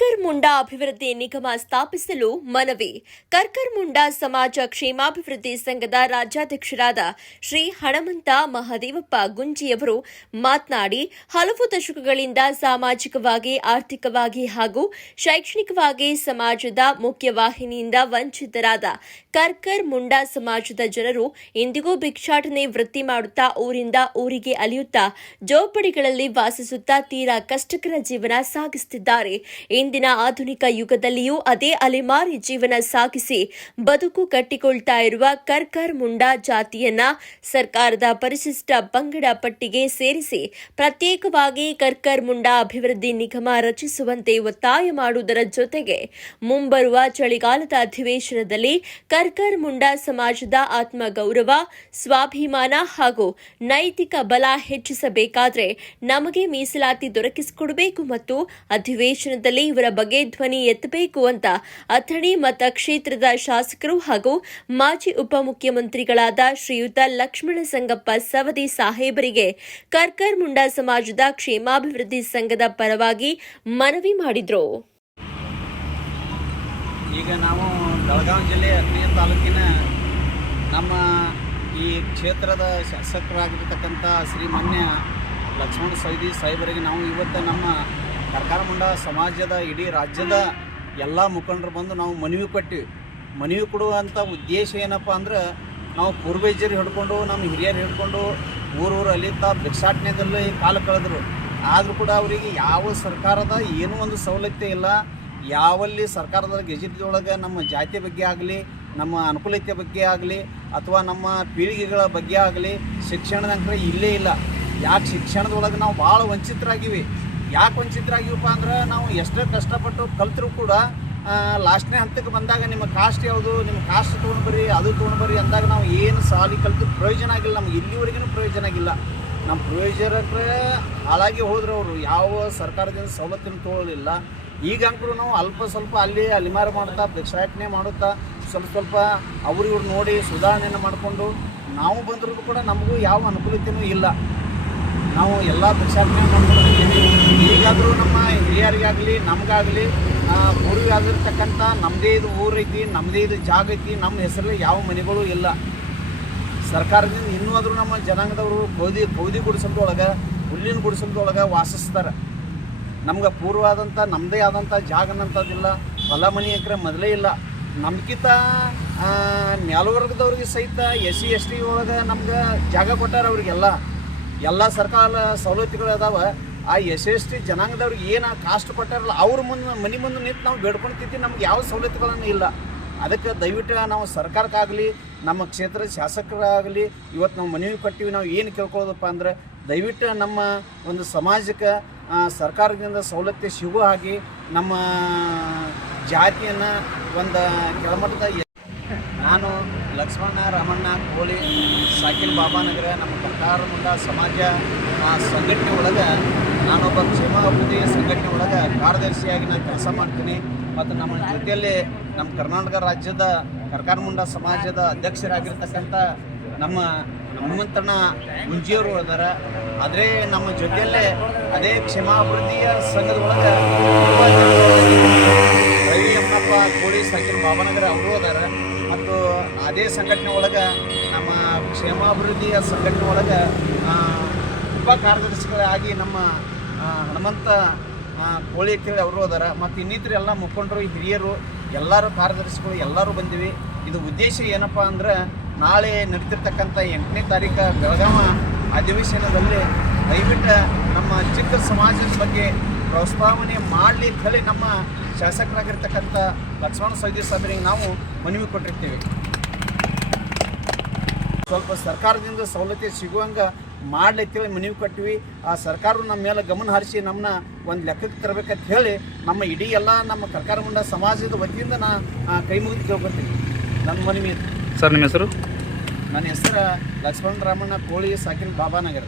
ಕರ್ಕರ್ ಮುಂಡಾ ಅಭಿವೃದ್ಧಿ ನಿಗಮ ಸ್ಥಾಪಿಸಲು ಮನವಿ. ಕರ್ಕರ್ ಮುಂಡಾ ಸಮಾಜ ಕ್ಷೇಮಾಭಿವೃದ್ಧಿ ಸಂಘದ ರಾಜ್ಯಾಧ್ಯಕ್ಷರಾದ ಶ್ರೀ ಹಣಮಂತ ಮಹದೇವಪ್ಪ ಗುಂಜಿಯವರು ಮಾತನಾಡಿ, ಹಲವು ದಶಕಗಳಿಂದ ಸಾಮಾಜಿಕವಾಗಿ, ಆರ್ಥಿಕವಾಗಿ ಹಾಗೂ ಶೈಕ್ಷಣಿಕವಾಗಿ ಸಮಾಜದ ಮುಖ್ಯವಾಹಿನಿಯಿಂದ ವಂಚಿತರಾದ ಕರ್ಕರ್ ಮುಂಡಾ ಸಮಾಜದ ಜನರು ಇಂದಿಗೂ ಭಿಕ್ಷಾಟನೆ ವೃತ್ತಿ ಮಾಡುತ್ತಾ ಊರಿಂದ ಊರಿಗೆ ಅಲಿಯುತ್ತಾ ಜೋಪಡಿಗಳಲ್ಲಿ ವಾಸಿಸುತ್ತಾ ತೀರಾ ಕಷ್ಟಕರ ಜೀವನ ಸಾಗಿಸುತ್ತಿದ್ದಾರೆ. ಇಂದಿನ ಆಧುನಿಕ ಯುಗದಲ್ಲಿಯೂ ಅದೇ ಅಲೆಮಾರಿ ಜೀವನ ಸಾಗಿಸಿ ಬದುಕು ಕಟ್ಟಿಕೊಳ್ತಾ ಇರುವ ಕರ್ಕರ್ ಮುಂಡಾ ಜಾತಿಯನ್ನ ಸರ್ಕಾರದ ಪರಿಶಿಷ್ಟ ಪಂಗಡ ಪಟ್ಟಿಗೆ ಸೇರಿಸಿ ಪ್ರತ್ಯೇಕವಾಗಿ ಕರ್ಕರ್ ಮುಂಡಾ ಅಭಿವೃದ್ಧಿ ನಿಗಮ ರಚಿಸುವಂತೆ ಒತ್ತಾಯ ಮಾಡುವುದರ ಜೊತೆಗೆ ಮುಂಬರುವ ಚಳಿಗಾಲದ ಅಧಿವೇಶನದಲ್ಲಿ ಕರ್ಕರ್ ಮುಂಡಾ ಸಮಾಜದ ಆತ್ಮಗೌರವ, ಸ್ವಾಭಿಮಾನ ಹಾಗೂ ನೈತಿಕ ಬಲ ಹೆಚ್ಚಿಸಬೇಕಾದರೆ ನಮಗೆ ಮೀಸಲಾತಿ ದೊರಕಿಸಿಕೊಡಬೇಕು ಮತ್ತು ಅಧಿವೇಶನದಲ್ಲಿ ಇವರ ಬಗ್ಗೆ ಧ್ವನಿ ಎತ್ತಬೇಕು ಅಂತ ಅಥಣಿ ಮತಕ್ಷೇತ್ರದ ಶಾಸಕರು ಹಾಗೂ ಮಾಜಿ ಉಪಮುಖ್ಯಮಂತ್ರಿಗಳಾದ ಶ್ರೀಯುತ ಲಕ್ಷ್ಮಣ ಸಂಗಪ್ಪ ಸವದಿ ಸಾಹೇಬರಿಗೆ ಕರ್ಕರ್ ಮುಂಡಾ ಸಮಾಜದ ಕ್ಷೇಮಾಭಿವೃದ್ಧಿ ಸಂಘದ ಪರವಾಗಿ ಮನವಿ ಮಾಡಿದರು. ಈಗ ನಾವು ಬೆಳಗಾವಿ ಜಿಲ್ಲೆ ಅಥಣಿ ತಾಲೂಕಿನ ನಮ್ಮ ಈ ಕ್ಷೇತ್ರದ ಶಾಸಕರಾಗಿರ್ತಕ್ಕಂಥ ಶ್ರೀಮಾನ್ಯ ಲಕ್ಷ್ಮಣ ಸವದಿ ಸಾಹೇಬರಿಗೆ ನಾವು ಇವತ್ತು ನಮ್ಮ ಕರ್ಕರ್ ಮುಂಡಾ ಸಮಾಜದ ಇಡೀ ರಾಜ್ಯದ ಎಲ್ಲ ಮುಖಂಡರು ಬಂದು ನಾವು ಮನವಿ ಕೊಟ್ಟಿವಿ. ಮನವಿ ಕೊಡುವಂಥ ಉದ್ದೇಶ ಏನಪ್ಪ ಅಂದ್ರೆ, ನಾವು ಪೂರ್ವಜರು ಹಿಡ್ಕೊಂಡು ನಮ್ಮ ಹಿರಿಯರು ಹಿಡ್ಕೊಂಡು ಊರೂರು ಅಲಿತಾ ಭಿಕ್ಷಾಟನೆಯಲ್ಲಿ ಕಾಲ ಕಳೆದರು. ಆದರೂ ಕೂಡ ಅವರಿಗೆ ಯಾವ ಸರ್ಕಾರದ ಏನೂ ಒಂದು ಸವಲತ್ತು ಇಲ್ಲ. ಯಾವಲ್ಲಿ ಸರ್ಕಾರದ ಗೆಜೆಟ್ದೊಳಗೆ ನಮ್ಮ ಜಾತಿ ಬಗ್ಗೆ ಆಗಲಿ, ನಮ್ಮ ಅನುಕೂಲತೆ ಬಗ್ಗೆ ಆಗಲಿ, ಅಥವಾ ನಮ್ಮ ಪೀಳಿಗೆಗಳ ಬಗ್ಗೆ ಆಗಲಿ ಶಿಕ್ಷಣದಂಕರೆ ಇಲ್ಲೇ ಇಲ್ಲ. ಯಾಕೆ ಶಿಕ್ಷಣದೊಳಗೆ ನಾವು ಭಾಳ ವಂಚಿತರಾಗಿವಿ. ಯಾಕೆ ವಂಚಿತರಾಗಿವಪ್ಪ ಅಂದ್ರೆ, ನಾವು ಎಷ್ಟೇ ಕಷ್ಟಪಟ್ಟು ಕಲ್ತರೂ ಕೂಡ ಲಾಸ್ಟ್ನೇ ಹಂತಕ್ಕೆ ಬಂದಾಗ ನಿಮ್ಮ ಕಾಸ್ಟ್ ಯಾವುದು, ನಿಮ್ಮ ಕಾಸ್ಟ್ ತೊಗೊಂಡು ಬರ್ರಿ, ಅದು ತೊಗೊಂಡು ಬರ್ರಿ ಅಂದಾಗ ನಾವು ಏನು ಸಾಲಿ ಕಲಿತು ಪ್ರಯೋಜನ ಆಗಿಲ್ಲ. ನಮ್ಗೆ ಇಲ್ಲಿವರೆಗೂ ಪ್ರಯೋಜನ ಆಗಿಲ್ಲ. ನಮ್ಮ ಪ್ರಯೋಜಕರೇ ಹಾಳಾಗಿ ಹೋದ್ರು. ಅವರು ಯಾವ ಸರ್ಕಾರದಿಂದ ಸವಲತ್ತನ್ನು ತೊಗೊಳ್ಳಿಲ್ಲ. ಈಗ ಅಂಕರು ನಾವು ಅಲ್ಪ ಸ್ವಲ್ಪ ಅಲ್ಲಿ ಅಲಿಮಾರ ಮಾಡುತ್ತಾ ಭಿಕ್ಷಾಟನೆ ಮಾಡುತ್ತಾ ಸ್ವಲ್ಪ ಅವ್ರಿವ್ರು ನೋಡಿ ಸುಧಾರಣೆಯನ್ನು ಮಾಡಿಕೊಂಡು ನಾವು ಬಂದರೂ ಕೂಡ ನಮಗೂ ಯಾವ ಅನುಕೂಲತೆಯೂ ಇಲ್ಲ. ನಾವು ಎಲ್ಲ ಭಿಕ್ಷಾಟನೆ ಮಾಡ್ಕೊಂಡಿದ್ದೀವಿ. ಈಗಾದರೂ ನಮ್ಮ ಹಿರಿಯರಿಗಾಗಲಿ ನಮಗಾಗಲಿ ಊರಿಗಾಗಿರ್ತಕ್ಕಂಥ ನಮ್ಮದೇ ಇದು ಊರು ಐತಿ, ನಮ್ಮದೇ ಇದು ಜಾಗ ಐತಿ, ನಮ್ಮ ಹೆಸರಲ್ಲಿ ಯಾವ ಮನೆಗಳು ಇಲ್ಲ. ಸರ್ಕಾರದಿಂದ ಇನ್ನೂ ಆದರೂ ನಮ್ಮ ಜನಾಂಗದವರು ಕೌದಿ ಗುಡಿಸಲ್ದೊಳಗೆ, ಹುಲ್ಲಿನ ಗುಡಿಸಲ್ದೊಳಗೆ ವಾಸಿಸ್ತಾರೆ. ನಮ್ಗೆ ಪೂರ್ವವಾದಂಥ ನಮ್ಮದೇ ಆದಂಥ ಜಾಗನಂಥದ್ದಿಲ್ಲ. ಹೊಲ ಮನೆ ಎಕರೆ ಮೊದಲೇ ಇಲ್ಲ. ನಮ್ಗಿಂತ ಮೇಲ್ವರ್ಗದವ್ರಿಗೆ ಸಹಿತ SC/ST ಒಳಗೆ ನಮ್ಗೆ ಜಾಗ ಕೊಟ್ಟಾರ. ಅವರಿಗೆಲ್ಲ ಎಲ್ಲ ಸರ್ಕಾರ ಸವಲತ್ತುಗಳು ಅದಾವೆ. ಆ SC/ST ಜನಾಂಗದವ್ರಿಗೆ ಏನು ಕಾಸ್ಟ್ ಕೊಟ್ಟಾರಲ್ಲ, ಅವ್ರ ಮನೆ ಮುಂದೆ ನಿಂತು ನಾವು ಬೇಡ್ಕೊಳ್ತಿದ್ವಿ. ನಮ್ಗೆ ಯಾವ ಸವಲತ್ತುಗಳನ್ನು ಇಲ್ಲ. ಅದಕ್ಕೆ ದಯವಿಟ್ಟು ನಾವು ಸರ್ಕಾರಕ್ಕಾಗಲಿ, ನಮ್ಮ ಕ್ಷೇತ್ರದ ಶಾಸಕರಾಗಲಿ ಇವತ್ತು ನಾವು ಮನವಿ ಕೊಟ್ಟಿವಿ. ನಾವು ಏನು ಕೇಳ್ಕೊಳ್ಳೋದಪ್ಪ ಅಂದ್ರೆ, ದಯವಿಟ್ಟು ನಮ್ಮ ಒಂದು ಸಮಾಜಕ್ಕೆ ಸರ್ಕಾರದಿಂದ ಸವಲತ್ತು ಸಿಗೋ ಹಾಗೆ ನಮ್ಮ ಜಾತಿಯನ್ನು ಒಂದು ಕೆಳಮಟ್ಟದ ನಾನು ಲಕ್ಷ್ಮಣ ರಾಮಣ್ಣ ಕೋಳಿ ಸಾಕಿನ್ ಬಾಬಾನಗರ ನಮ್ಮ ಕರ್ಕರ್ ಮುಂಡಾ ಸಮಾಜ ಸಂಘಟನೆ ಒಳಗೆ ನಾನೊಬ್ಬ ಕ್ಷೇಮಾಭಿವೃದ್ಧಿ ಸಂಘಟನೆ ಒಳಗೆ ಕಾರ್ಯದರ್ಶಿಯಾಗಿ ನಾನು ಕೆಲಸ ಮಾಡ್ತೀನಿ. ಮತ್ತು ನಮ್ಮ ಜೊತೆಯಲ್ಲಿ ನಮ್ಮ ಕರ್ನಾಟಕ ರಾಜ್ಯದ ಕರ್ಕರ್ ಮುಂಡಾ ಸಮಾಜದ ಅಧ್ಯಕ್ಷರಾಗಿರ್ತಕ್ಕಂಥ ನಮ್ಮ ಹನುಮಂತಣ್ಣ ಗುಂಜಿಯವರು ಅದಾರ. ಆದರೆ ನಮ್ಮ ಜೊತೆಯಲ್ಲೇ ಅದೇ ಕ್ಷೇಮಾಭಿವೃದ್ಧಿಯ ಸಂಘದ ಒಳಗೆ ರವಿ ಅಮ್ಮಪ್ಪ ಕೋಳಿ ಸಾಕಿನ್ ಬಾಬಾನಗರ ಅವರು ಅದಾರ. ಮತ್ತು ಅದೇ ಸಂಘಟನೆ ಒಳಗೆ ನಮ್ಮ ಕ್ಷೇಮಾಭಿವೃದ್ಧಿಯ ಸಂಘಟನೆ ಒಳಗೆ ಉಪ ಕಾರ್ಯದರ್ಶಿಗಳಾಗಿ ನಮ್ಮ ಹನುಮಂತ ಕೋಳಿ ಅಂತೇಳಿ ಅವರು ಅದಾರ. ಮತ್ತು ಇನ್ನಿತರ ಎಲ್ಲ ಮುಖಂಡರು, ಹಿರಿಯರು, ಎಲ್ಲರೂ ಕಾರ್ಯದರ್ಶಿಗಳು ಎಲ್ಲರೂ ಬಂದಿವಿ. ಇದು ಉದ್ದೇಶ ಏನಪ್ಪ ಅಂದ್ರೆ, ನಾಳೆ ನಡೀತಿರ್ತಕ್ಕಂಥ 8ನೇ ತಾರೀಕು ಬೆಳಗಾವಿ ಅಧಿವೇಶನದಲ್ಲಿ ದಯವಿಟ್ಟು ನಮ್ಮ ಚಿಕ್ಕ ಸಮಾಜದ ಬಗ್ಗೆ ಪ್ರಸ್ತಾವನೆ ಮಾಡಲಿ ಅಂತ ಹೇಳಿ ನಮ್ಮ ಶಾಸಕರಾಗಿರ್ತಕ್ಕಂಥ ಲಕ್ಷ್ಮಣ ಸವದಿ ಸಾಹೇಬರಿಗೆ ನಾವು ಮನವಿ ಕೊಟ್ಟಿರ್ತೀವಿ. ಸ್ವಲ್ಪ ಸರ್ಕಾರದಿಂದ ಸವಲತ್ತು ಸಿಗುವಂಗೆ ಮಾಡ್ಲಿಕ್ಕೆ ಮನವಿ ಕೊಟ್ಟಿವಿ. ಆ ಸರ್ಕಾರವು ನಮ್ಮ ಮೇಲೆ ಗಮನ ಹರಿಸಿ ನಮ್ಮನ್ನ ಒಂದು ಲೆಕ್ಕಕ್ಕೆ ತರಬೇಕಂತ ಹೇಳಿ ನಮ್ಮ ಇಡೀ ಎಲ್ಲ ನಮ್ಮ ಕರ್ಕರ್ ಮುಂಡಾ ಸಮಾಜದ ವತಿಯಿಂದ ಕೈ ಮುಗಿದು ಕೇಳ್ಕೊತೀನಿ. ನನ್ನ ಮನವಿ. ಸರ್, ನಿಮ್ಮ ಹೆಸರು? ನನ್ನ ಹೆಸರು ಲಕ್ಷ್ಮಣ ರಾಮಣ್ಣ ಕೋಳಿ ಸಾಕಿನ್ ಬಾಬಾನಗರ.